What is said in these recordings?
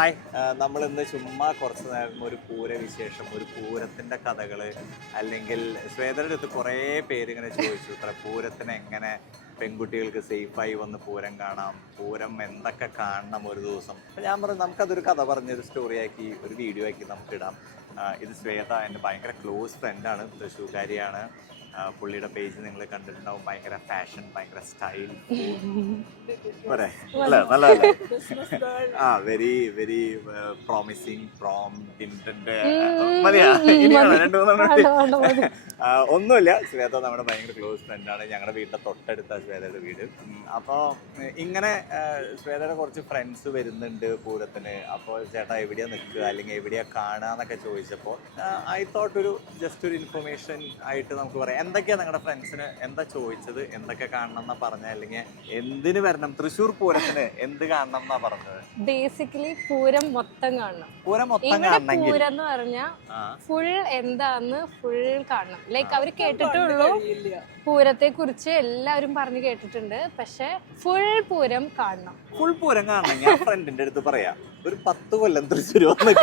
Hi, നമ്മൾ ഇന്ന് ചുമ്മാ കുറച്ച് നേരം ഒരു പൂരവിശേഷം, ഒരു പൂരത്തിന്റെ കഥകള്, അല്ലെങ്കിൽ ശ്വേതയുടെ അടുത്ത് കുറേ പേര് ഇങ്ങനെ ചോദിച്ചു ഇത്ര പൂരത്തിന് എങ്ങനെ പെൺകുട്ടികൾക്ക് സേഫായി വന്ന് പൂരം കാണാം, പൂരം എന്തൊക്കെ കാണണം ഒരു ദിവസം. അപ്പം ഞാൻ പറഞ്ഞു നമുക്കതൊരു കഥ പറഞ്ഞൊരു സ്റ്റോറിയാക്കി ഒരു വീഡിയോ ആക്കി നമുക്കിടാം. ഇത് ശ്വേത എൻ്റെ ഭയങ്കര ക്ലോസ് ഫ്രണ്ടാണ്, തൃശ്ശൂർക്കാരിയാണ്. പുള്ളിയുടെ പേജ് നിങ്ങൾ കണ്ടിട്ടുണ്ടാവും. ഭയങ്കര ഫാഷൻ, ഭയങ്കര സ്റ്റൈൽ, പോരെ അല്ല നല്ലതല്ലേ? വെരി വെരി പ്രോമിസിങ്, മതിയാ ഇനിയാണ് രണ്ടു മൂന്നെണ്ണം. ഒന്നുമില്ല, ശ്വേത നമ്മുടെ ഭയങ്കര ക്ലോസ് ഫ്രണ്ടാണ്. ഞങ്ങളുടെ വീടിന്റെ തൊട്ടടുത്ത ശ്വേതയുടെ വീട്. അപ്പോൾ ഇങ്ങനെ ശ്വേതയുടെ കുറച്ച് ഫ്രണ്ട്സ് വരുന്നുണ്ട് പൂരത്തിന്. അപ്പോൾ ചേട്ടാ എവിടെയാ നിൽക്കുക അല്ലെങ്കിൽ എവിടെയാ കാണുക എന്നൊക്കെ ചോദിച്ചപ്പോൾ ഐ തോട്ട് ഒരു ജസ്റ്റ് ഒരു ഇൻഫർമേഷൻ ആയിട്ട് നമുക്ക് പറയാം. എന്തൊക്കെയാ നിങ്ങളുടെ ഫ്രണ്ട്സിന് എന്താ ചോദിച്ചത്, എന്തൊക്കെ കാണണം എന്നാ പറഞ്ഞത്, അല്ലെങ്കിൽ എന്തിന് വരണം തൃശ്ശൂർ പൂരത്തിന് എന്ത് കാണണം എന്നാ പറഞ്ഞത്? ബേസിക്കലി പൂരം മൊത്തം കാണണം. പൂരം മൊത്തം കാണണമെങ്കിൽ പൂരം എന്ന് പറഞ്ഞാൽ ഫുൾ എന്താന്ന് ഫുൾ കാണണം. ലൈക്ക് അവര് കേട്ടിട്ടുള്ളൂ പൂരത്തെ കുറിച്ച്, എല്ലാവരും പറഞ്ഞു കേട്ടിട്ടുണ്ട്, പക്ഷെ ഫുൾ പൂരം കാണണം. ഫുൾ പൂരം കാണണം. ഞാൻ ഫ്രണ്ടിന്റെ അടുത്ത് പറയാം, ഒരു 10 കൊല്ലം തൃശ്ശൂർ വന്ന്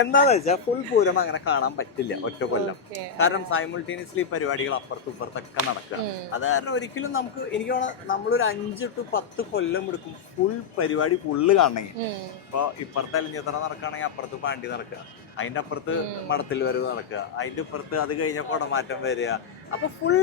എന്താന്ന് വെച്ചാൽ ഫുൾ പൂരം അങ്ങനെ കാണാൻ പറ്റില്ല ഒറ്റ കൊല്ലം. കാരണം സൈമിൾട്ടേനിയസ്ലി പരിപാടികൾ അപ്പുറത്തും ഇപ്പുറത്തൊക്കെ നടക്കുക. അത് കാരണം ഒരിക്കലും എനിക്ക് നമ്മളൊരു 5 to 10 കൊല്ലം എടുക്കും ഫുൾ പരിപാടി ഫുള്ള് കാണണമെങ്കിൽ. ഇപ്പൊ ഇപ്പുറത്തെ അലിഞ്ഞിത്തറ നടക്കുകയാണെങ്കിൽ അപ്പുറത്ത് പാണ്ടി നടക്കുക, അതിന്റെ അപ്പുറത്ത് മടത്തിൽ വരവ് നടക്കുക, അതിന്റെ ഇപ്പുറത്ത് അത് കഴിഞ്ഞ കുടമാറ്റം വരിക. അപ്പൊ ഫുൾ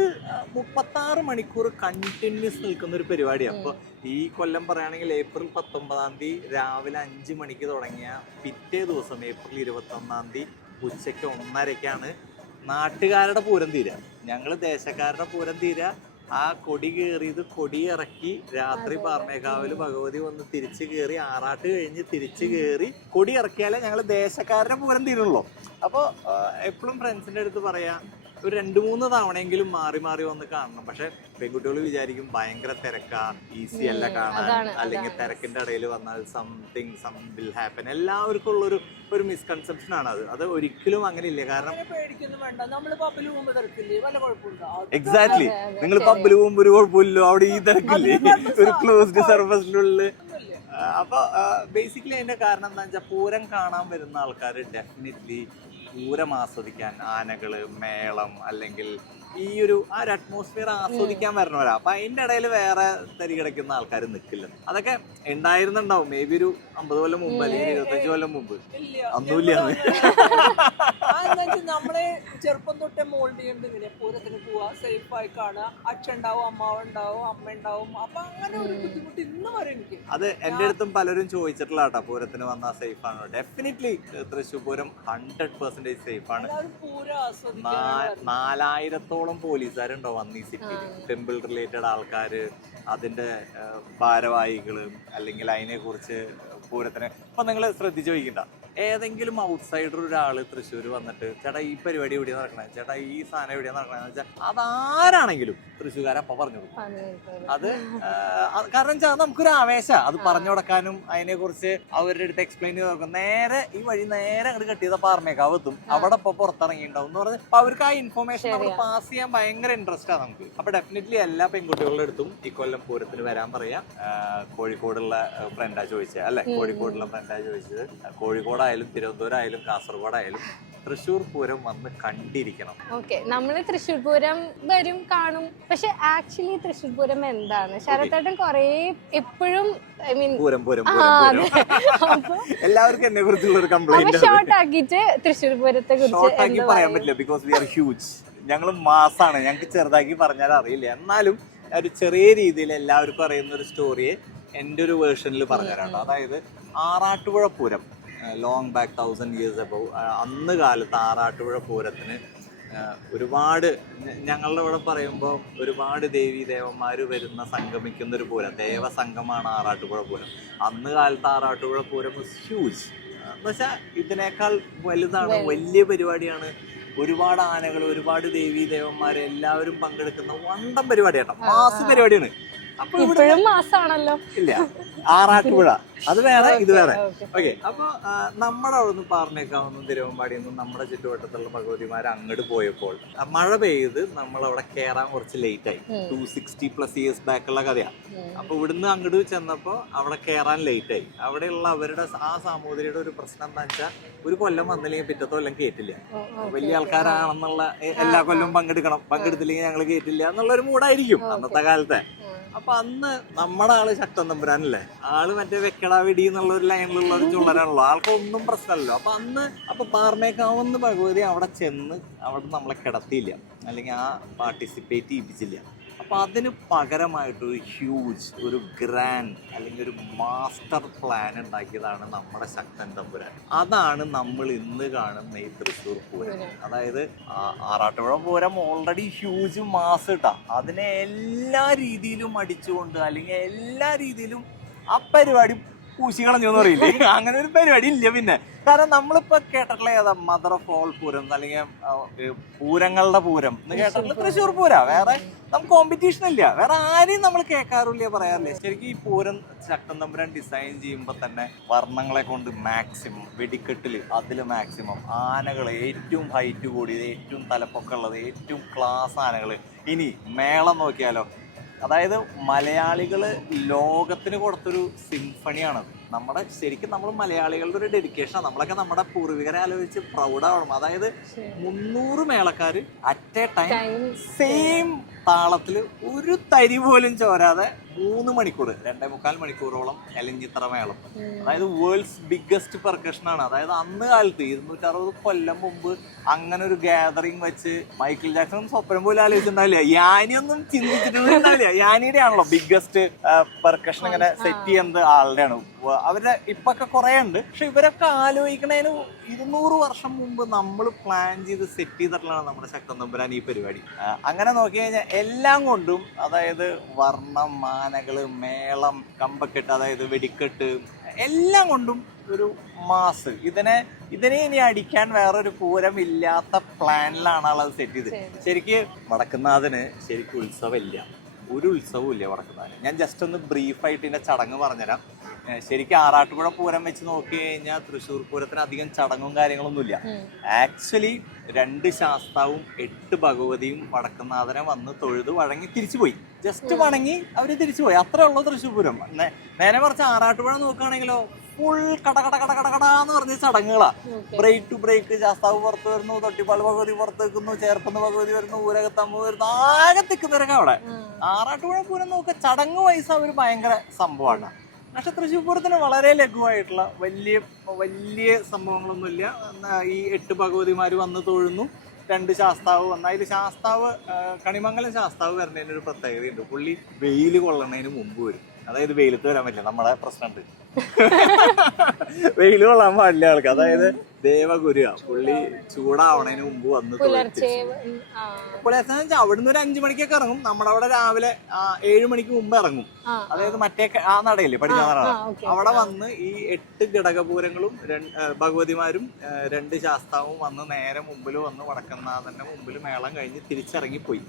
36 മണിക്കൂർ കണ്ടിന്യൂസ് നിൽക്കുന്ന ഒരു പരിപാടിയാണ്. അപ്പൊ ഈ കൊല്ലം പറയുകയാണെങ്കിൽ ഏപ്രിൽ 19-ാം തീയതി രാവിലെ 5 മണിക്ക് തുടങ്ങിയ പിറ്റേ ദിവസം ഏപ്രിൽ 21-ാം തീയതി ഉച്ചയ്ക്ക് 1:30-ക്കാണ് നാട്ടുകാരുടെ പൂരം തീരുക. ഞങ്ങള് ദേശക്കാരുടെ പൂരം തീരുക. ആ കൊടി കയറിയത് കൊടി ഇറക്കി രാത്രി പാർമേക്കാവില് ഭഗവതി വന്ന് തിരിച്ചു കയറി, ആറാട്ട് കഴിഞ്ഞ് തിരിച്ചു കയറി കൊടി ഇറക്കിയാലേ ഞങ്ങൾ ദേശക്കാരുടെ പൂരം തീരുള്ളൂ. അപ്പോൾ എപ്പോഴും ഫ്രണ്ട്സിന്റെ അടുത്ത് പറയാ ഒരു 2-3 തവണയെങ്കിലും മാറി മാറി വന്ന് കാണണം. പക്ഷെ പെൺകുട്ടികൾ വിചാരിക്കും ഭയങ്കര തിരക്കാ, ഈസി അല്ല കാണാൻ, അല്ലെങ്കിൽ തിരക്കിന്റെ ഇടയിൽ വന്നാൽ സം വിൽ ഹാപ്പൻ. എല്ലാവർക്കും ഉള്ളൊരു മിസ്കൺസെപ്ഷൻ ആണ് അത്. അത് ഒരിക്കലും അങ്ങനെ ഇല്ല. കാരണം എക്സാക്ട്ലി, നിങ്ങൾ പബ്ബിൽ പോകുമ്പോൾ ഒരു കുഴപ്പമില്ലോ, അവിടെ ഈ തിരക്കില്ലേ, ഒരു ക്ലോസ്ഡ് സർഫസിലുള്ള. അപ്പൊ ബേസിക്കലി അതിന്റെ കാരണം എന്താ വെച്ചാൽ പൂരം കാണാൻ വരുന്ന ആൾക്കാർ ഡെഫിനറ്റ്ലി പൂരം ആസ്വദിക്കാൻ, ആനകള്, മേളം, അല്ലെങ്കിൽ ഈ ഒരു അറ്റ്മോസ്ഫിയർ ആസ്വദിക്കാൻ വരണവരാ. അപ്പൊ അതിന്റെ ഇടയിൽ വേറെ തരി കിടക്കുന്ന ആൾക്കാർ നിൽക്കില്ല. അതൊക്കെ ഉണ്ടായിരുന്നുണ്ടാവും മേ ബി ഒരു 50 കൊല്ലം മുമ്പ് അല്ലെങ്കിൽ 25 കൊല്ലം മുമ്പ്. ഒന്നുമില്ല. നമ്മളെ ചെറുപ്പം തൊട്ടേ മോൾഡ് ചെയ്യുന്നത് ഇങ്ങനെ പൂരത്തിന് പോവാ, സേഫ് ആയി കാണുക, അച്ഛൻ ഉണ്ടാവും, അമ്മാവ് ഉണ്ടാവും, അമ്മ ഉണ്ടാവും. അപ്പൊ അങ്ങനെ ഒരു ബുദ്ധിമുട്ട് ഇന്ന് വരെ എനിക്ക്. അത് എന്റെ അടുത്തും പലരും ചോദിച്ചിട്ടുള്ള കേട്ടോ, പൂരത്തിന് വന്നാൽ സേഫ് ആണോ? ഡെഫിനറ്റ്ലി തൃശ്ശൂർ പൂരം 100% സേഫ് ആണ്. 4000-ഓളം പോലീസുകാരുണ്ടോ വന്ന് ഈ സിറ്റിയിൽ. ടെമ്പിൾ റിലേറ്റഡ് ആൾക്കാര്, അതിന്റെ ഭാരവാഹികള്, അല്ലെങ്കിൽ അതിനെ കുറിച്ച് പൂരത്തിന്. ഇപ്പൊ നിങ്ങൾ ശ്രദ്ധിച്ചു ചോദിക്കണ്ട, ഏതെങ്കിലും ഔട്ട്സൈഡർ ഒരാള് തൃശ്ശൂർ വന്നിട്ട് ചേട്ടാ ഈ പരിപാടി എവിടെയാ നടക്കണേ, ചേട്ടാ ഈ സാധനം എവിടെയാ നടക്കണെന്ന് വെച്ചാൽ അതാരാണെങ്കിലും തൃശ്ശൂർക്കാരപ്പ പറഞ്ഞു കൊടുക്കും. അത് കാരണം വെച്ചാൽ നമുക്കൊരു ആവേശ അത് പറഞ്ഞു കൊടുക്കാനും അതിനെ കുറിച്ച് അവരുടെ അടുത്ത് എക്സ്പ്ലെയിൻ ചെയ്ത് നോക്കും. നേരെ ഈ വഴി നേരെ അങ്ങോട്ട് കെട്ടിയത് പാർമേക്കാവ് എത്തും, അവിടെ ഇപ്പൊ പുറത്തിറങ്ങിയിട്ടുണ്ടാവും എന്ന് പറഞ്ഞ് അപ്പൊ അവർക്ക് ആ ഇൻഫോർമേഷൻ നമ്മൾ പാസ് ചെയ്യാൻ ഭയങ്കര ഇൻട്രസ്റ്റ് ആണ് നമുക്ക്. അപ്പൊ ഡെഫിനറ്റ്ലി എല്ലാ പെൺകുട്ടികളുടെ അടുത്തും ഈ കൊല്ലം പൂരത്തിന് വരാൻ പറയാം. കോഴിക്കോടുള്ള ഫ്രണ്ടാ ചോദിച്ചത് അല്ലെ? കോഴിക്കോടുള്ള ഫ്രണ്ടാ ചോദിച്ചത്. കോഴിക്കോടായാലും തിരുവനന്തപുരമായാലും കാസർഗോഡായാലും തൃശ്ശൂർ പൂരം വന്ന് കണ്ടിരിക്കണം. ഓക്കെ, നമ്മള് തൃശ്ശൂർ പൂരം വരും, കാണും. പക്ഷെ ആക്ച്വലി തൃശ്ശൂർ പൂരം എന്താണ്? ശരത്തേട്ടൻ കൊറേ എപ്പോഴും പൂരം എല്ലാവർക്കും എന്നെ കുറിച്ചുള്ള ഒരു കംപ്ലൈന്റ് ഷോർട്ട് ആക്കിയിട്ട് തൃശ്ശൂർ പൂരത്തെ കുറിച്ച് പറയാൻ പറ്റില്ല. Because we are huge. ഞങ്ങൾ മാസാണ്, ഞങ്ങൾക്ക് ചെറുതാക്കി പറഞ്ഞാൽ അറിയില്ല. എന്നാലും ഒരു ചെറിയ രീതിയിൽ എല്ലാവർക്കും അറിയുന്ന ഒരു സ്റ്റോറിയെ എൻ്റെ ഒരു വേർഷനിൽ പറഞ്ഞുതരാം. അതായത് Arattupuzha Pooram, long back 1000 years above, അന്ന് കാലത്ത് ആറാട്ടുപുഴ പൂരത്തിന് ഒരുപാട്, ഞങ്ങളുടെ ഇവിടെ പറയുമ്പോൾ ഒരുപാട് ദേവീ ദേവന്മാർ വരുന്ന സംഗമിക്കുന്ന ഒരു പൂരം, ദേവസംഗമാണ് ആറാട്ടുപുഴ പൂരം. അന്ന് കാലത്ത് ആറാട്ടുപുഴ പൂരം ഹ്യൂജ് എന്ന് വെച്ചാൽ ഇതിനേക്കാൾ വലുതാണ്, വലിയ പരിപാടിയാണ്. ഒരുപാട് ആനകൾ, ഒരുപാട് ദേവീ ദേവന്മാർ എല്ലാവരും പങ്കെടുക്കുന്ന വണ്ടം പരിപാടിയാണ്, മാസ് പരിപാടിയാണ്. അപ്പൊ ഇപ്പോഴും മാസാണല്ലോ. ഇല്ല, ആറാട്ടുപുഴ അത് വേറെ, ഇത് വേറെ. Okay. ഓക്കെ, അപ്പൊ നമ്മുടെ അവിടെ നിന്ന് പാറമേക്കാവുന്ന തിരുവമ്പാടിയിൽ നിന്നും നമ്മുടെ ചുറ്റുവട്ടത്തുള്ള ഭഗവതിമാർ അങ്ങോട്ട് പോയപ്പോൾ മഴ പെയ്ത് നമ്മളവിടെ കയറാൻ കുറച്ച് ലേറ്റ് ആയി. 260+ ഇയേഴ്സ് ബാക്കുള്ള കഥയാണ്. അപ്പൊ ഇവിടുന്ന് അങ്ങോട്ട് ചെന്നപ്പോ അവിടെ കയറാൻ ലേറ്റ് ആയി. അവിടെയുള്ള അവരുടെ ആ സാമൂതിരിയുടെ ഒരു പ്രശ്നം എന്താ വെച്ചാൽ, ഒരു കൊല്ലം വന്നില്ലെങ്കിൽ പിറ്റത്തെ കൊല്ലം കേറ്റില്ല. വലിയ ആൾക്കാരാണെന്നുള്ള എല്ലാ കൊല്ലം പങ്കെടുത്തില്ലെങ്കിൽ ഞങ്ങൾ കേറ്റില്ല എന്നുള്ള ഒരു മൂടായിരിക്കും അന്നത്തെ കാലത്തെ. അപ്പൊ അന്ന് നമ്മുടെ ആള് ശക്തൻ തമ്പുരാനല്ലേ, ആള് മറ്റേ വെക്കടാ വെടി എന്നുള്ള ഒരു ലൈനിലുള്ള ഒരു ചുള്ളനാണല്ലോ, ആൾക്കൊന്നും പ്രശ്നമല്ലോ. അപ്പൊ പാറമേക്കാവുന്ന ഭഗവതി അവിടെ ചെന്ന് അവിടെ നമ്മളെ കിടത്തിയില്ല, അല്ലെങ്കിൽ ആ പാർട്ടിസിപ്പേറ്റ് ചെയ്യിപ്പിച്ചില്ല. അപ്പൊ അതിന് പകരമായിട്ട് ഒരു ഹ്യൂജ്, ഒരു ഗ്രാൻഡ് അല്ലെങ്കിൽ ഒരു മാസ്റ്റർ പ്ലാൻ ഉണ്ടാക്കിയതാണ് നമ്മുടെ ശക്തൻ തമ്പുരാൻ. അതാണ് നമ്മൾ ഇന്ന് കാണുന്ന ഈ തൃശ്ശൂർ പൂരം. അതായത് Arattupuzha Pooram already huge mass ഇട്ടാ, അതിനെ എല്ലാ രീതിയിലും അടിച്ചുകൊണ്ട് അല്ലെങ്കിൽ എല്ലാ രീതിയിലും ആ പരിപാടി പൂശി കളഞ്ഞെന്ന് പറയില്ലേ, അങ്ങനെ ഒരു പരിപാടി ഇല്ല. പിന്നെ കാരണം നമ്മളിപ്പോ കേട്ടിട്ടുള്ള ഏതാ, മദർ ഓഫ് ഓൾ പൂരം അല്ലെങ്കിൽ പൂരങ്ങളുടെ പൂരം എന്ന് കേട്ടിട്ടുള്ള തൃശ്ശൂർ പൂരാ. വേറെ നമുക്ക് കോമ്പറ്റീഷൻ ഇല്ല, വേറെ ആരെയും നമ്മൾ കേൾക്കാറില്ല, പറയാറില്ല. ശരിക്കും ഈ പൂരം ശക്തൻ തമ്പുരാൻ ഡിസൈൻ ചെയ്യുമ്പോൾ തന്നെ വർണ്ണങ്ങളെ കൊണ്ട് മാക്സിമം, വെടിക്കെട്ടില് അതിൽ മാക്സിമം, ആനകൾ ഏറ്റവും ഹൈറ്റ് കൂടിയത്, ഏറ്റവും തലപ്പൊക്കമുള്ളത്, ഏറ്റവും ക്ലാസ് ആനകൾ. ഇനി മേളം നോക്കിയാലോ, അതായത് മലയാളികള് ലോകത്തിന് കൊടുത്തൊരു സിംഫണിയാണത്. നമ്മുടെ ശരിക്കും നമ്മൾ മലയാളികളുടെ ഒരു ഡെഡിക്കേഷൻ. നമ്മളൊക്കെ നമ്മുടെ പൂർവികരെ ആലോചിച്ച് പ്രൗഡാവണം. അതായത് 300 മേളക്കാര് അറ്റ് എ ടൈം സെയിം താളത്തില് ഒരു തരി പോലും ചോരാതെ 3 മണിക്കൂർ, 2.25 മണിക്കൂറോളം എലഞ്ഞിത്തറ മേളം. അതായത് വേൾഡ്സ് ബിഗ്ഗസ്റ്റ് പെർക്കഷൻ ആണ്. അതായത് അന്ന് കാലത്ത് 260 കൊല്ലം മുമ്പ് അങ്ങനെ ഒരു ഗാദറിങ് വെച്ച് മൈക്കിൾ ജാക്സൺ സ്വപ്നം പോലും ആലോചിച്ചിട്ടുണ്ടാവില്ല, യാനിയൊന്നും ചിന്തിച്ചിട്ടുണ്ടാവില്ല. യാനിയുടെ ആണല്ലോ ബിഗ്ഗസ്റ്റ് പെർക്കഷൻ ഇങ്ങനെ സെറ്റ് ചെയ്യുന്നത് ആളുടെയാണ്. അവരുടെ ഇപ്പൊക്കെ കുറെ ഉണ്ട്, പക്ഷെ ഇവരൊക്കെ ആലോചിക്കണതിന് 200 വർഷം മുമ്പ് നമ്മൾ പ്ലാൻ ചെയ്ത് സെറ്റ് ചെയ്തിട്ടുള്ളതാണ് നമ്മുടെ ശക്തൻ തമ്പുരാൻ ഈ പരിപാടി. അങ്ങനെ നോക്കി കഴിഞ്ഞാൽ എല്ലാം കൊണ്ടും, അതായത് വർണ്ണം, ആനകള്, മേളം, കമ്പക്കെട്ട്, അതായത് വെടിക്കെട്ട്, എല്ലാം കൊണ്ടും ഒരു മാസ്. ഇതിനെ ഇനി അടിക്കാൻ വേറൊരു പൂരം ഇല്ലാത്ത പ്ലാനിലാണ് ആളത് സെറ്റ് ചെയ്ത്. ശരിക്ക് വടക്കുന്നാഥന് ശരിക്കും ഉത്സവമില്ല, ഒരു ഉത്സവവും ഇല്ല വടക്കുന്നാഥന്. ഞാൻ ജസ്റ്റ് ഒന്ന് ബ്രീഫായിട്ട് ഇതിന്റെ ചടങ്ങ് പറഞ്ഞുതരാം. ശരിക്കും ആറാട്ടുപുഴ പൂരം വെച്ച് നോക്കി കഴിഞ്ഞാൽ തൃശ്ശൂർ പൂരത്തിന് അധികം ചടങ്ങും കാര്യങ്ങളൊന്നുമില്ല. ആക്ച്വലി 2 ശാസ്താവും 8 ഭഗവതിയും വടക്കുന്നാഥനെ വന്ന് തൊഴുത് വഴങ്ങി തിരിച്ചുപോയി. ജസ്റ്റ് വണങ്ങി അവര് തിരിച്ചുപോയി, അത്രേ ഉള്ളൂ തൃശ്ശൂർ പൂരം. നേരെ മറിച്ച് ആറാട്ടുപുഴ നോക്കുകയാണെങ്കിലോ ഫുൾ കടകടാന്ന് പറഞ്ഞ ചടങ്ങുകളാ. ബ്രേക്ക് ടു ബ്രേക്ക്, ശാസ്താവ് പുറത്ത് വരുന്നു, തൊട്ടിപ്പാൾ ഭഗവതി പുറത്ത് വെക്കുന്നു, ചേർപ്പന്ന് ഭഗവതി വരുന്നു, ഊരകത്തമ്മ വരുന്നു, ആകെ തിക്കുന്നവരൊക്കെ അവിടെ. ആറാട്ടുപുഴ പൂരം നോക്കുക ചടങ്ങ് വയസ്സ് അവര് ഭയങ്കര സംഭവമാണ്. പക്ഷെ തൃശ്ശൂർ പൂരത്തിന് വളരെ ലഘുവായിട്ടുള്ള വലിയ സംഭവങ്ങളൊന്നുമില്ല. ഈ 8 ഭഗവതിമാര് വന്ന് തൊഴുന്നു, 2 ശാസ്താവ് വന്ന. അതിൽ ശാസ്താവ്, കണിമംഗലം ശാസ്താവ് വരുന്നതിന് ഒരു പ്രത്യേകതയുണ്ട്. പുള്ളി വെയിൽ കൊള്ളണതിന് മുമ്പ് വരും. അതായത് വെയിലത്ത് വരാൻ പറ്റില്ല, നമ്മുടെ പ്രശ്നമുണ്ട്, വെയിൽ കൊള്ളാൻ പാടില്ല ആൾക്ക്. അതായത് ദേവഗുരുവാ പുള്ളി, ചൂടാവണതിന് മുമ്പ് വന്ന് പുലർച്ചെ അവിടുന്ന് ഒരു 5 മണിക്കൊക്കെ ഇറങ്ങും. നമ്മുടെ അവിടെ രാവിലെ 7 മണിക്ക് മുമ്പ് ഇറങ്ങും. അതായത് മറ്റേ ആ നടയില്ലേ, പടിഞ്ഞാറ, അവിടെ വന്ന് ഈ 8 ഘടകപൂരങ്ങളും ഭഗവതിമാരും 2 ശാസ്താവും വന്ന് നേരെ മുമ്പിൽ വന്ന് വടക്കനാഥന്റെ മുമ്പിൽ മേളം കഴിഞ്ഞ് തിരിച്ചിറങ്ങിപ്പോയി.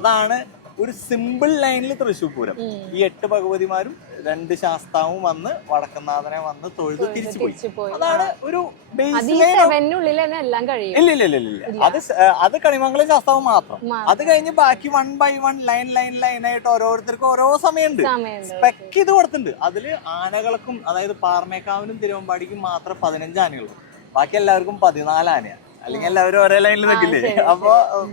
അതാണ് ഒരു സിമ്പിൾ ലൈനിൽ തൃശ്ശൂർ പൂരം. ഈ 8 ഭഗവതിമാരും 2 ശാസ്താവും വന്ന് വടക്കനാഥനെ വന്ന് തൊഴുത് തിരിച്ചുപോയി. അതാണ് ഒരു ഇല്ല. അത് കണിമംഗലം ശാസ്താവ് മാത്രം. അത് കഴിഞ്ഞ് ബാക്കി 1 by 1 ലൈനായിട്ട് ഓരോരുത്തർക്കും ഓരോ സമയമുണ്ട്, സ്പെക്ക് ചെയ്ത് കൊടുത്തിട്ടുണ്ട്. അതില് ആനകൾക്കും, അതായത് പാറമേക്കാവിനും തിരുവമ്പാടിക്കും മാത്രം 15 ആനകളും, ബാക്കി എല്ലാവർക്കും 14 ആനയാണ്. അല്ലെങ്കിൽ എല്ലാവരും ഒരേ ലൈനിൽ നിൽക്കില്ലേ. അപ്പൊ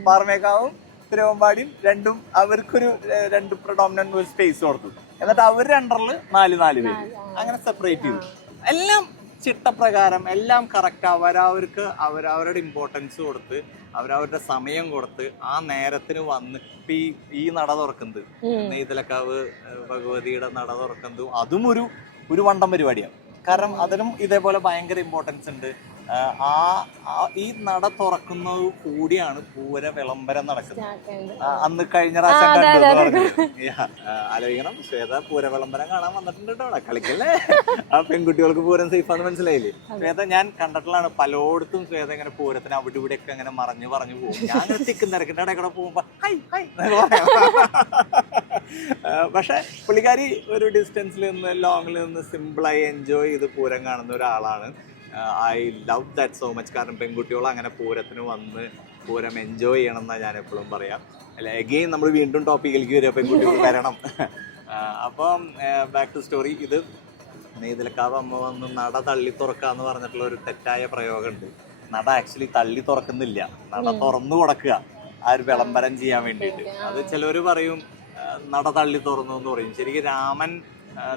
പാറമേക്കാവും തിരുവമ്പാടിയും രണ്ടും അവർക്കൊരു 2 പ്രൊഡോമിനന്റ് സ്പേസ് കൊടുത്തു. എന്നിട്ട് അവർ 2 4 പേര് അങ്ങനെ സെപ്പറേറ്റ് ചെയ്തു. എല്ലാം ചിട്ടപ്രകാരം, എല്ലാം കറക്റ്റ്. അവരവർക്ക് അവരവരുടെ ഇമ്പോർട്ടൻസ് കൊടുത്ത്, അവരവരുടെ സമയം കൊടുത്ത്, ആ നേരത്തിന് വന്ന്. ഇപ്പൊ ഈ നട തുറക്കുന്നത്, നെയ്തലക്കാവ് ഭഗവതിയുടെ നട തുറക്കുന്നത്, അതും ഒരു വണ്ടം പരിപാടിയാണ്. കാരണം അതിനും ഇതേപോലെ ഭയങ്കര ഇമ്പോർട്ടൻസ് ഉണ്ട്. ഈ നട തുറക്കുന്നത് കൂടിയാണ് പൂര വിളംബരം നടക്കുന്നത്. അന്ന് കഴിഞ്ഞ പ്രാവശ്യം ആലോചിക്കണം. ശ്വേത പൂര വിളംബരം കാണാൻ വന്നിട്ടുണ്ട് കേട്ടോ, അവിടെ കളിക്കല്ലേ. ആ പെൺകുട്ടികൾക്ക് പൂരം സേഫാന്ന് മനസ്സിലായില്ലേ. ശ്വേത ഞാൻ കണ്ടിട്ടുള്ളതാണ് പലയിടത്തും. ശ്വേത ഇങ്ങനെ പൂരത്തിന് അവിടെ ഇവിടെ ഒക്കെ ഇങ്ങനെ പറഞ്ഞു പോകും. ഞാൻ തിക്കും തിരക്കിന്റെ ഇടയ്ക്കൂടെ പോകുമ്പോ ഹൈ ഹൈ പക്ഷെ പുള്ളിക്കാരി ഒരു ഡിസ്റ്റൻസിൽ നിന്ന് ലോങ്ങിൽ നിന്ന് സിമ്പിളായി എൻജോയ് ചെയ്ത് പൂരം കാണുന്ന ഒരാളാണ്. I love that so much. കാരണം പെൺകുട്ടികൾ അങ്ങനെ പൂരത്തിന് വന്ന് പൂരം എൻജോയ് ചെയ്യണം എന്നാണ് ഞാൻ എപ്പോഴും പറയാം. അല്ല, എഗെയിൻ നമ്മൾ വീണ്ടും ടോപ്പിക്കിലേക്ക് വരിക, പെൺകുട്ടികൾ വരണം. അപ്പം ബാക്ക് ടു സ്റ്റോറി. ഇത് നെയ്തലക്കാവ് അമ്മ വന്ന് നട തള്ളി തുറക്കുക എന്ന് പറഞ്ഞിട്ടുള്ള ഒരു തെറ്റായ പ്രയോഗമുണ്ട്. നട ആക്ച്വലി തള്ളി തുറക്കുന്നില്ല, നട തുറന്നു കൊടുക്കുക ആ ഒരു വിളംബരം ചെയ്യാൻ വേണ്ടിയിട്ട്. അത് ചിലവർ പറയും നട തള്ളി തുറന്നു എന്ന് പറയും. ശരിക്കും രാമൻ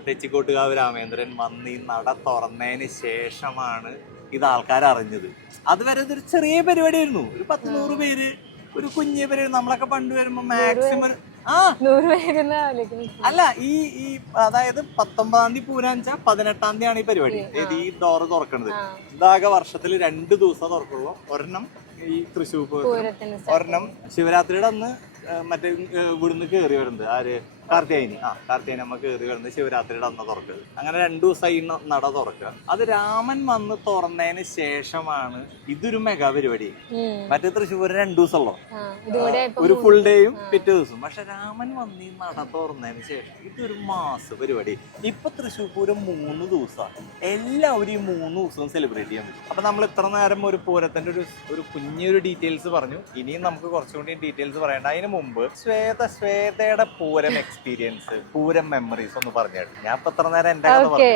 തെച്ചിക്കോട്ടുകാവ് രാമേന്ദ്രൻ വന്ന് ഈ നട തുറന്നതിന് ശേഷമാണ് ഇത് ആൾക്കാർ അറിഞ്ഞത്. അതുവരെ ഇതൊരു ചെറിയ പരിപാടിയായിരുന്നു. ഒരു 10-100 പേര്, ഒരു കുഞ്ഞു പേര്. നമ്മളൊക്കെ പണ്ട് വരുമ്പോ മാക്സിമം അല്ല ഈ അതായത് 19-ാം തീയതി പൂരാഞ്ച 18-ാം തീയതിയാണ് ഈ പരിപാടി. ഈ ഡോറ് തുറക്കണത്. ഇതാകെ വർഷത്തിൽ 2 ദിവസം തുറക്കുള്ളൂ. ഒരെണ്ണം ഈ തൃശ്ശൂർ പൂരത്തിന്, ഒരെണ്ണം ശിവരാത്രിയുടെ അന്ന് മറ്റേ ഇവിടുന്ന് കയറി വരുന്നത് ആര്, കാർത്തിയായനി. കാർത്തിയായനി അമ്മ കയറി വരുന്നത് ശിവരാത്രിയുടെ അന്ന് തുറക്കുക. അങ്ങനെ 2 ദിവസം ഈ നട തുറക്കുക. അത് രാമൻ വന്ന് തുറന്നതിന് ശേഷമാണ് ഇതൊരു മെഗാ പരിപാടി. മറ്റേ തൃശ്ശൂർ 2 ദിവസമുള്ളൂ, ഒരു ഫുൾ ഡേയും പിറ്റേ ദിവസം. പക്ഷെ രാമൻ വന്ന് ഈ നട തുറന്നതിന് ശേഷം ഇതൊരു മാസ പരിപാടി. ഇപ്പൊ തൃശ്ശൂർ പൂരം 3 ദിവസമാണ്. എല്ലാവരും ഈ 3 ദിവസവും സെലിബ്രേറ്റ് ചെയ്യാൻ പറ്റും. അപ്പൊ നമ്മൾ ഇത്ര നേരം ഒരു പൂരത്തിന്റെ ഒരു കുഞ്ഞൊരു ഡീറ്റെയിൽസ് പറഞ്ഞു. ഇനിയും നമുക്ക് കുറച്ചുകൂടി ഡീറ്റെയിൽസ് പറയണ്ട. അതിന് മുമ്പ് ശ്വേതയുടെ പൂരം എക്സ്പീരിയൻസ്, പൂരം മെമ്മറീസ് ഒന്ന് പറഞ്ഞു. ഞാൻ ഇപ്പൊ ഇത്ര നേരം എന്റെ കഥ പറഞ്ഞു.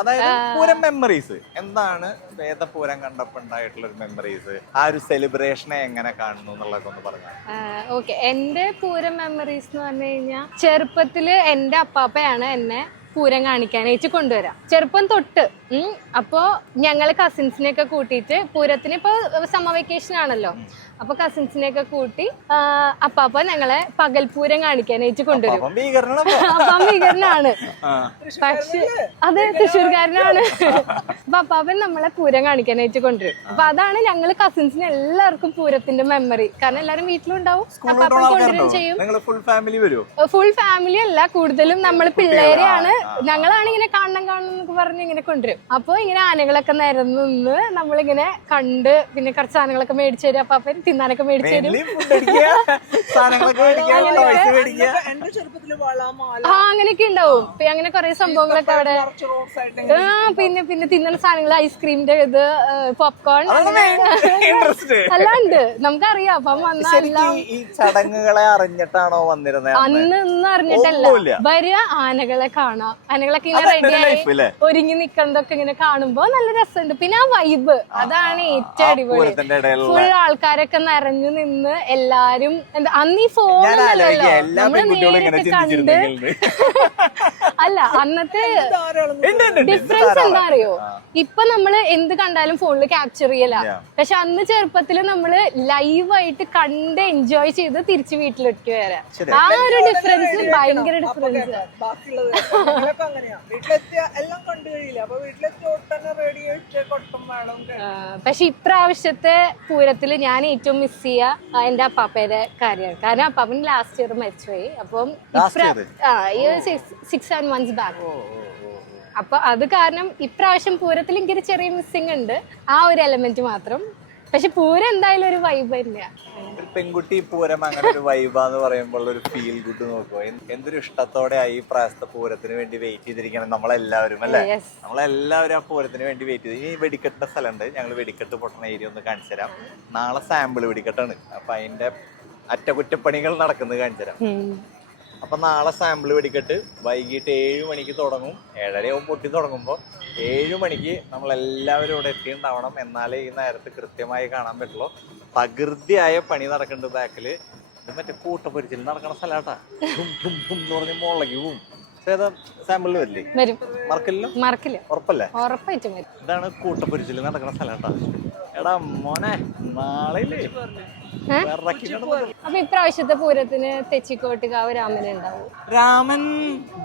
അതായത് പൂരം മെമ്മറീസ് എന്താണ്, ശ്വേത പൂരം കണ്ടപ്പോ ഉണ്ടായിട്ടുള്ള ഒരു മെമ്മറീസ്, ആ ഒരു സെലിബ്രേഷനെ എങ്ങനെ കാണുന്നു എന്നുള്ളതൊക്കെ ഒന്ന് പറഞ്ഞു. ഓക്കെ, എന്റെ പൂരം മെമ്മറീസ് എന്ന് പറഞ്ഞു കഴിഞ്ഞാൽ ചെറുപ്പത്തില് എന്റെ അപ്പാപ്പയാണ് എന്നെ പൂരം കാണിക്കാനായിട്ട് കൊണ്ടുവരാം, ചെറുപ്പം തൊട്ട്. അപ്പോ ഞങ്ങള് കസിൻസിനെയൊക്കെ കൂട്ടിയിട്ട് പൂരത്തിന്, ഇപ്പൊ സമ്മർ വെക്കേഷൻ ആണല്ലോ, അപ്പൊ കസിൻസിനെയൊക്കെ കൂട്ടി അപ്പാപ്പ ഞങ്ങളെ പകൽപൂരം കാണിക്കാനായിട്ട് കൊണ്ടുവരും. അപ്പം ഭീകരനാണ്, പക്ഷെ അതെ തൃശ്ശൂർക്കാരനാണ്. അപ്പൊ അപ്പാപ്പൻ നമ്മളെ പൂരം കാണിക്കാനായിട്ട് കൊണ്ടുവരും. അപ്പൊ അതാണ് ഞങ്ങള് കസിൻസിന് എല്ലാവർക്കും പൂരത്തിന്റെ മെമ്മറി. കാരണം എല്ലാരും വീട്ടിലുണ്ടാവും, അപ്പാപ്പൻ കൊണ്ടുവരും ചെയ്യും. ഫുൾ ഫാമിലി അല്ല, കൂടുതലും നമ്മൾ പിള്ളേരെയാണ്, ഞങ്ങളാണ് ഇങ്ങനെ കാണണം എന്നൊക്കെ പറഞ്ഞ് ഇങ്ങനെ കൊണ്ടുവരും. അപ്പൊ ഇങ്ങനെ ആനകളൊക്കെ നിരന്ന് നിന്ന് നമ്മളിങ്ങനെ കണ്ട്, പിന്നെ കുറച്ച് സാധനങ്ങളൊക്കെ മേടിച്ചു തരും. അപ്പാപ്പൻ തിന്നാനൊക്കെ മേടിച്ചു തരും. അങ്ങനെയൊക്കെ ഉണ്ടാവും. അങ്ങനെ കുറെ സംഭവങ്ങളൊക്കെ അവിടെ. പിന്നെ തിന്നുന്ന സാധനങ്ങൾ, ഐസ്ക്രീമിന്റെ ഇത്, പോപ്കോൺ, അല്ലാണ്ട് നമുക്കറിയാം. അപ്പം ചടങ്ങുകളെ അറിഞ്ഞിട്ടാണോ വന്നിരുന്നത്? അന്ന് അറിഞ്ഞിട്ടല്ല, വരിക ആനകളെ കാണാം. ആനകളൊക്കെ ഇങ്ങനെ റെഡിയായി ഒരുങ്ങി നിക്കണതൊക്കെ ഇങ്ങനെ കാണുമ്പോ നല്ല രസമുണ്ട്. പിന്നെ ആ വൈബ്, അതാണ് ഏറ്റവും അടിപൊളി. ഫുൾ ആൾക്കാരൊക്കെ നിറഞ്ഞു നിന്ന് എല്ലാരും എന്താ, അന്ന് ഈ ഫോണൊന്നല്ലല്ലോ, നമ്മള് നേരിട്ട് കണ്ട്. അല്ല, അന്നത്തെ ഡിഫറൻസ് എന്താ അറിയോ, ഇപ്പൊ നമ്മള് എന്ത് കണ്ടാലും ഫോണിൽ ക്യാപ്ചർ ചെയ്യല. പക്ഷെ അന്ന് ചെറുപ്പത്തില് നമ്മള് ലൈവായിട്ട് കണ്ട് എൻജോയ് ചെയ്ത് തിരിച്ച് വീട്ടിലേക്ക് വരാം. ആ ഒരു ഡിഫറൻസ് ഭയങ്കര ഡിഫറൻസ്. പക്ഷെ ഇപ്രാവശ്യത്തെ പൂരത്തില് ഞാൻ ഏറ്റവും മിസ് ചെയ്യാ എന്റെ അപ്പാപ്പയുടെ കാര്യമാണ്. കാരണം അപ്പാപ്പൻ ലാസ്റ്റ് ഇയർ മരിച്ചുപോയി. അപ്പം 6-7 months ബാക്ക്. അപ്പൊ അത് കാരണം ഇപ്രാവശ്യം പൂരത്തിൽ എനിക്കൊരു ചെറിയ മിസ്സിംഗ് ഉണ്ട്, ആ ഒരു എലമെന്റ് മാത്രം. പക്ഷെ പൂരം എന്തായാലും ഒരു വൈബ് തന്നെയാ. പെൺകുട്ടി പൂരം അങ്ങനെ ഒരു വൈബാന്ന് പറയുമ്പോൾ ഒരു ഫീൽ ഗുഡ് നോക്കുമോ? എന്തൊരു ഇഷ്ടത്തോടെ ഈ പ്രാവശ്യത്തെ പൂരത്തിന് വേണ്ടി വെയിറ്റ് ചെയ്തിരിക്കണം നമ്മളെല്ലാവരും, അല്ലെ? നമ്മളെല്ലാവരും ആ പൂരത്തിന് വേണ്ടി വെയിറ്റ് ചെയ്ത്. ഈ വെടിക്കെട്ടിന്റെ സ്ഥലമുണ്ട്, ഞങ്ങൾ വെടിക്കെട്ട് പൊട്ടണ ഏരിയ ഒന്ന് കാണിച്ചു തരാം. നാളെ സാമ്പിൾ വെടിക്കെട്ടാണ്, അപ്പൊ അതിന്റെ അറ്റകുറ്റപ്പണികൾ നടക്കുന്നത് കാണിച്ചു തരാം. അപ്പൊ നാളെ സാമ്പിൾ വെടിക്കെട്ട് വൈകിട്ട് 7 മണിക്ക് തുടങ്ങും. 7:30 പൊട്ടി തുടങ്ങുമ്പോൾ 7 മണിക്ക് നമ്മളെല്ലാവരും ഇവിടെ എത്തിയിട്ടുണ്ടാവണം. എന്നാലേ ഈ നേരത്ത് കൃത്യമായി കാണാൻ പറ്റുള്ളൂ. പകൃതിയായ പണി നടക്കുന്നുണ്ട് ബാക്കില്. ഇത് മറ്റേ കൂട്ടപ്പൊരിച്ചിൽ നടക്കണ സ്ഥലാട്ടാ. എന്ന് പറഞ്ഞ് മുളകി പോവും. സാമ്പിളിൽ വരില്ലേ? മറക്കില്ല, ഉറപ്പല്ലേ? ഇതാണ് കൂട്ടപ്പൊരിച്ചിൽ നടക്കണ സ്ഥലാട്ടാ. എടാ മോനെ, നാളെ അപ്പൊ ഇപ്രാവശ്യത്തെ പൂരത്തിന് തെച്ചിക്കോട്ടുകാവ് രാമൻ ഉണ്ടാവും? രാമൻ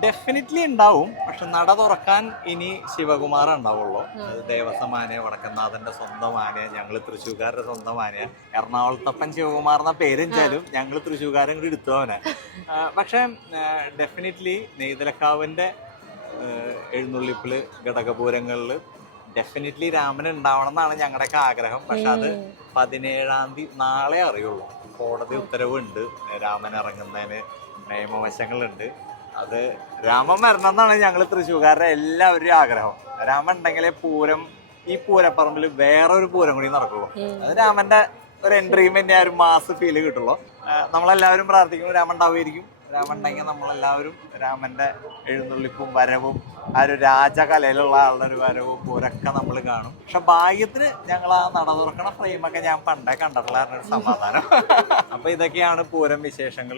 ഡെഫിനറ്റ്ലി ഉണ്ടാവും. പക്ഷെ നട തുറക്കാൻ ഇനി ശിവകുമാർ ഉണ്ടാവുള്ളൂ. ദേവസ്വം ആനയെ, വടക്കനാഥന്റെ സ്വന്തം ആനയെ, ഞങ്ങള് തൃശ്ശൂർക്കാരുടെ സ്വന്തം ആനയെ. എറണാകുളത്തപ്പൻ ശിവകുമാർ എന്ന പേരെഞ്ചാലും ഞങ്ങള് തൃശ്ശൂർക്കാരും കൂടി എടുത്തവനെ. പക്ഷെ ഡെഫിനറ്റ്ലി നെയ്തലക്കാവിന്റെ എഴുന്നള്ളിപ്പില്, ഘടകപൂരങ്ങളില് ഡെഫിനറ്റ്ലി രാമൻ ഉണ്ടാവണം എന്നാണ് ഞങ്ങളുടെയൊക്കെ ആഗ്രഹം. പക്ഷെ അത് 17-ാം തീയതി നാളെ അറിയുള്ളൂ. കോടതി ഉത്തരവുണ്ട് രാമൻ ഇറങ്ങുന്നതിന് നിയമവശങ്ങളുണ്ട്. അത് രാമൻ വരണം എന്നാണ് ഞങ്ങൾ തൃശ്ശൂർക്കാരുടെ എല്ലാവരുടെയും ആഗ്രഹം. രാമൻ ഉണ്ടെങ്കിലേ പൂരം ഈ പൂരപ്പറമ്പിൽ വേറൊരു പൂരം കൂടി നടക്കുള്ളൂ. അത് രാമന്റെ ഒരു എൻട്രിമെന്റ് ഒരു മാസ് ഫീല് കിട്ടുള്ളൂ. നമ്മളെല്ലാവരും പ്രാർത്ഥിക്കുന്നു രാമൻ ഉണ്ടാവുമായിരിക്കും. രാമൻ ഉണ്ടെങ്കിൽ നമ്മളെല്ലാവരും രാമന്റെ എഴുന്നള്ളിപ്പും വരവും ആ ഒരു രാജകലയിലുള്ള ആളുടെ ഒരു വരവും പൂരൊക്കെ നമ്മൾ കാണും. പക്ഷെ ഭാഗ്യത്തിന് ഞങ്ങൾ ആ നട തുറക്കണ ഫ്രെയിമൊക്കെ ഞാൻ പണ്ടേ കണ്ടിട്ടുള്ള ഒരു സമാധാനം. അപ്പൊ ഇതൊക്കെയാണ് പൂരം വിശേഷങ്ങൾ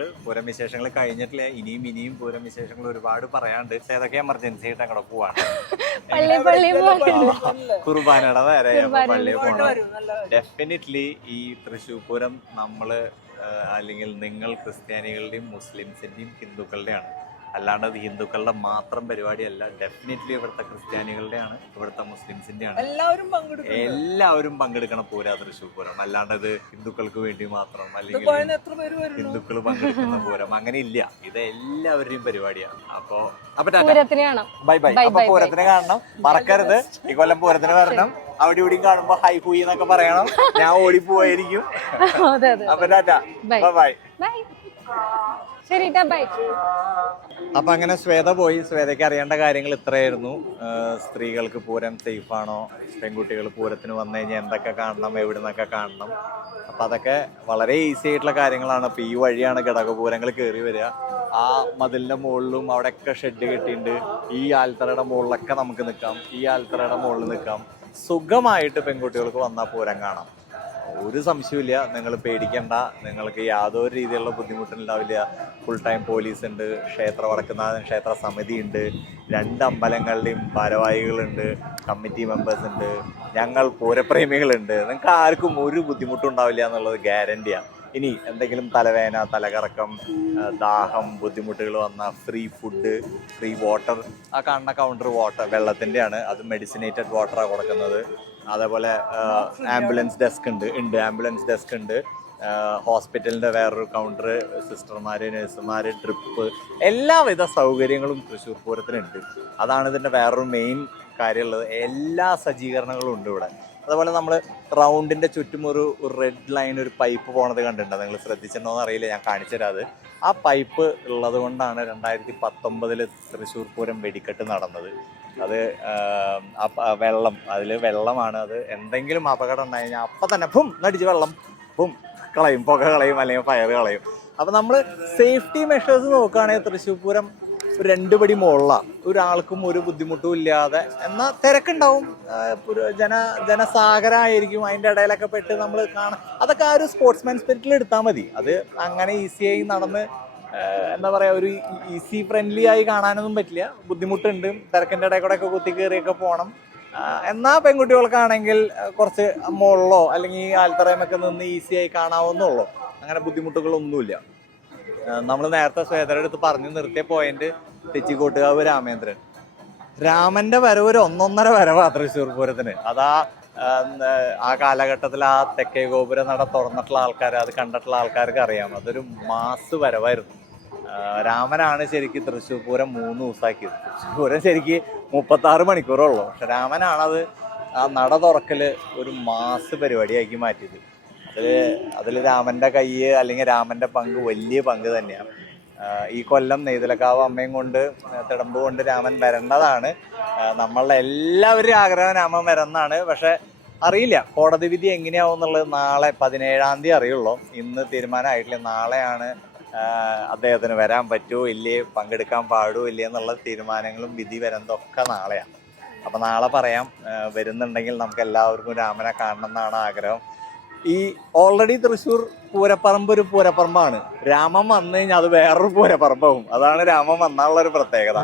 കഴിഞ്ഞിട്ടില്ല. ഇനിയും പൂരം വിശേഷങ്ങൾ ഒരുപാട് പറയാണ്ട്. ഏതൊക്കെ എമർജൻസി ആയിട്ട് അങ്ങോട്ട് പോവാണ്. കുർബാനയുടെ നേരെ പള്ളിയിൽ പോകണം. ഡെഫിനറ്റ്ലി ഈ തൃശ്ശൂർ പൂരം നമ്മള് അല്ലെങ്കിൽ നിങ്ങൾ ക്രിസ്ത്യാനികളുടെയും മുസ്ലിംസിന്റെയും ഹിന്ദുക്കളുടെയാണ്. അല്ലാണ്ട് അത് ഹിന്ദുക്കളുടെ മാത്രം പരിപാടിയല്ല. ഡെഫിനറ്റ്ലി ഇവിടുത്തെ ക്രിസ്ത്യാനികളുടെയാണ്, ഇവിടുത്തെ മുസ്ലിംസിന്റെയാണ്. എല്ലാവരും പങ്കെടുക്കണ പൂരാ തൃശ്ശൂർ പൂരം. അല്ലാണ്ട് ഇത് ഹിന്ദുക്കൾക്ക് വേണ്ടി മാത്രം അല്ലെങ്കിൽ ഹിന്ദുക്കൾ പങ്കെടുക്കുന്ന പൂരം അങ്ങനെ ഇല്ല. ഇത് എല്ലാവരുടെയും പരിപാടിയാണ്. അപ്പൊ ബൈ ബൈ. അപ്പൊ പൂരത്തിന് കാണണം, മറക്കരുത്. ഈ കൊല്ലം പൂരത്തിന് വരണം. അവിടെ ഇവിടെയും കാണുമ്പോ ഹൈ ഹൂയി എന്നൊക്കെ പറയണം. ഞാൻ ഓടിപ്പോയിരിക്കും. അപ്പൊ ടാറ്റാ, ബൈ. അപ്പൊ അങ്ങനെ ശ്വേത പോയി. ശ്വേതയ്ക്ക് അറിയേണ്ട കാര്യങ്ങൾ ഇത്രയായിരുന്നു. സ്ത്രീകൾക്ക് പൂരം സേഫ് ആണോ, പെൺകുട്ടികൾ പൂരത്തിന് വന്നു കഴിഞ്ഞാൽ എന്തൊക്കെ കാണണം, എവിടെ നിന്നൊക്കെ കാണണം. അപ്പൊ അതൊക്കെ വളരെ ഈസി ആയിട്ടുള്ള കാര്യങ്ങളാണ്. അപ്പൊ ഈ വഴിയാണ് ഘടകപൂരങ്ങൾ കയറി വരിക. ആ മതിലിന്റെ മുകളിലും അവിടെയൊക്കെ ഷെഡ് കെട്ടിയിട്ടുണ്ട്. ഈ ആൽത്തറയുടെ മുകളിലൊക്കെ നമുക്ക് നിൽക്കാം, ഈ ആൽത്തറയുടെ മുകളിൽ നിൽക്കാം. സുഖമായിട്ട് പെൺകുട്ടികൾക്ക് വന്നാൽ പൂരം കാണാം. ഒരു സംശയമില്ല. നിങ്ങൾ പേടിക്കണ്ട. നിങ്ങൾക്ക് യാതൊരു രീതിയിലുള്ള ബുദ്ധിമുട്ടുണ്ടാവില്ല. ഫുൾ ടൈം പോലീസ് ഉണ്ട്, ക്ഷേത്ര വടക്കുന്നാഥൻ ക്ഷേത്ര സമിതി ഉണ്ട്, 2 അമ്പലങ്ങളുടെയും ഭാരവാഹികളുണ്ട്, കമ്മിറ്റി മെമ്പേഴ്സ് ഉണ്ട്, ഞങ്ങൾ പൂരപ്രേമികളുണ്ട്. നിങ്ങൾക്ക് ആർക്കും ഒരു ബുദ്ധിമുട്ടുണ്ടാവില്ല എന്നുള്ളത് ഗ്യാരണ്ടിയാണ്. ഇനി എന്തെങ്കിലും തലവേദന, തലകറക്കം, ദാഹം, ബുദ്ധിമുട്ടുകൾ വന്നാൽ ഫ്രീ ഫുഡ്, ഫ്രീ വാട്ടർ. ആ കാണുന്ന കൗണ്ടർ വെള്ളത്തിൻ്റെയാണ്. അത് മെഡിസിനേറ്റഡ് വാട്ടറാണ് കൊടുക്കുന്നത്. അതേപോലെ ആംബുലൻസ് ഡെസ്ക് ഉണ്ട്. ഹോസ്പിറ്റലിൻ്റെ വേറൊരു കൗണ്ടർ, സിസ്റ്റർമാര്, നഴ്സുമാർ, ട്രിപ്പ്, എല്ലാവിധ സൗകര്യങ്ങളും തൃശ്ശൂർ പൂരത്തിനുണ്ട്. അതാണ് ഇതിൻ്റെ വേറൊരു മെയിൻ കാര്യമുള്ളത്. എല്ലാ സജ്ജീകരണങ്ങളും ഉണ്ട് ഇവിടെ. അതുപോലെ നമ്മൾ റൗണ്ടിൻ്റെ ചുറ്റും ഒരു റെഡ് ലൈൻ, ഒരു പൈപ്പ് പോണത് കണ്ടിട്ടുണ്ടോ? നിങ്ങൾ ശ്രദ്ധിച്ചിട്ടുണ്ടോ എന്ന് അറിയില്ല, ഞാൻ കാണിച്ചു തരാം. ആ പൈപ്പ് ഉള്ളത് കൊണ്ടാണ് 2019 തൃശ്ശൂർ പൂരം വെടിക്കെട്ട് നടന്നത്. അത് വെള്ളമാണ്. അത് എന്തെങ്കിലും അപകടം ഉണ്ടായി കഴിഞ്ഞാൽ അപ്പം തന്നെ നടിച്ച് വെള്ളം കളയും, പുക കളയും, അല്ലെങ്കിൽ ഫയർ കളയും. അപ്പം നമ്മൾ സേഫ്റ്റി മെഷേഴ്സ് നോക്കുകയാണെങ്കിൽ തൃശ്ശൂർ പൂരം ഒരു 2 പടി മുകളിലാണ്. ഒരാൾക്കും ഒരു ബുദ്ധിമുട്ടും ഇല്ലാതെ. എന്നാൽ തിരക്കുണ്ടാവും, ജനസാഗരമായിരിക്കും. അതിൻ്റെ ഇടയിലൊക്കെ പെട്ട് നമ്മൾ കാണാം. അതൊക്കെ ആ ഒരു സ്പോർട്സ്മാൻ സ്പിരിറ്റിൽ എടുത്താൽ മതി. അത് അങ്ങനെ ഈസിയായി നടന്ന് എന്താ പറയുക, ഒരു ഈസി ഫ്രണ്ട്ലി ആയി കാണാനൊന്നും പറ്റില്ല. ബുദ്ധിമുട്ടുണ്ട്. തിരക്കിൻ്റെ ഇടയിൽ കൂടെ ഒക്കെ കുത്തി കയറിയൊക്കെ പോകണം. എന്നാൽ പെൺകുട്ടികൾക്കാണെങ്കിൽ കുറച്ച് മുകളിലോ അല്ലെങ്കിൽ ഈ ആൽത്തറയമൊക്കെ നിന്ന് ഈസിയായി കാണാവുന്നുള്ളൂ. അങ്ങനെ ബുദ്ധിമുട്ടുകളൊന്നുമില്ല. നമ്മൾ നേരത്തെ ശ്വേതയുടെ അടുത്ത് പറഞ്ഞു നിർത്തിയ പോയിന്റ് തെച്ചിക്കോട്ടുകാവ് രാമേന്ദ്രൻ. രാമന്റെ വരവ് ഒരു 1.5 വരവാ തൃശ്ശൂർ പൂരത്തിന്. അതാ ആ കാലഘട്ടത്തിൽ ആ തെക്കേ ഗോപുര നട തുറന്നിട്ടുള്ള ആൾക്കാർ, അത് കണ്ടിട്ടുള്ള ആൾക്കാർക്ക് അറിയാം. അതൊരു മാസ് വരവായിരുന്നു. രാമനാണ് ശരിക്കും തൃശ്ശൂർ പൂരം 3 ദിവസമാക്കിയത്. തൃശ്ശൂർ പൂരം ശരിക്കും 36 മണിക്കൂറുള്ളൂ. പക്ഷെ രാമനാണത് ആ നട തുറക്കല് ഒരു മാസ് പരിപാടിയാക്കി മാറ്റിയത്. അതിൽ രാമന്റെ കൈ അല്ലെങ്കിൽ രാമന്റെ പങ്ക് വലിയ പങ്ക് തന്നെയാണ്. ഈ കൊല്ലം നെയ്തലക്കാവ് അമ്മയും കൊണ്ട്, തിടമ്പ് കൊണ്ട് രാമൻ വരേണ്ടതാണ്. നമ്മളുടെ എല്ലാവരുടെയും ആഗ്രഹം രാമൻ വരണമെന്നാണ്. പക്ഷെ അറിയില്ല കോടതി വിധി എങ്ങനെയാവും എന്നുള്ളത്. നാളെ 17-ാം തീയതി അറിയുള്ളൂ. ഇന്ന് തീരുമാനമായിട്ടില്ല. നാളെയാണ് അദ്ദേഹത്തിന് വരാൻ പറ്റുമോ ഇല്ലേ, പങ്കെടുക്കാൻ പാടുമോ ഇല്ലേ എന്നുള്ള തീരുമാനങ്ങളും വിധി വരുന്നതൊക്കെ നാളെയാണ്. അപ്പം നാളെ പറയാം. വരുന്നുണ്ടെങ്കിൽ നമുക്ക് എല്ലാവർക്കും രാമനെ കാണണം എന്നാണ് ആഗ്രഹം. ഈ ഓൾറെഡി തൃശ്ശൂർ പൂരപ്പറമ്പ് ഒരു പൂരപ്പറമ്പാണ്. രാമൻ വന്നു കഴിഞ്ഞാൽ അത് വേറൊരു പൂരപ്പറമ്പാവും. അതാണ് രാമൻ വന്നാലുള്ളൊരു പ്രത്യേകത.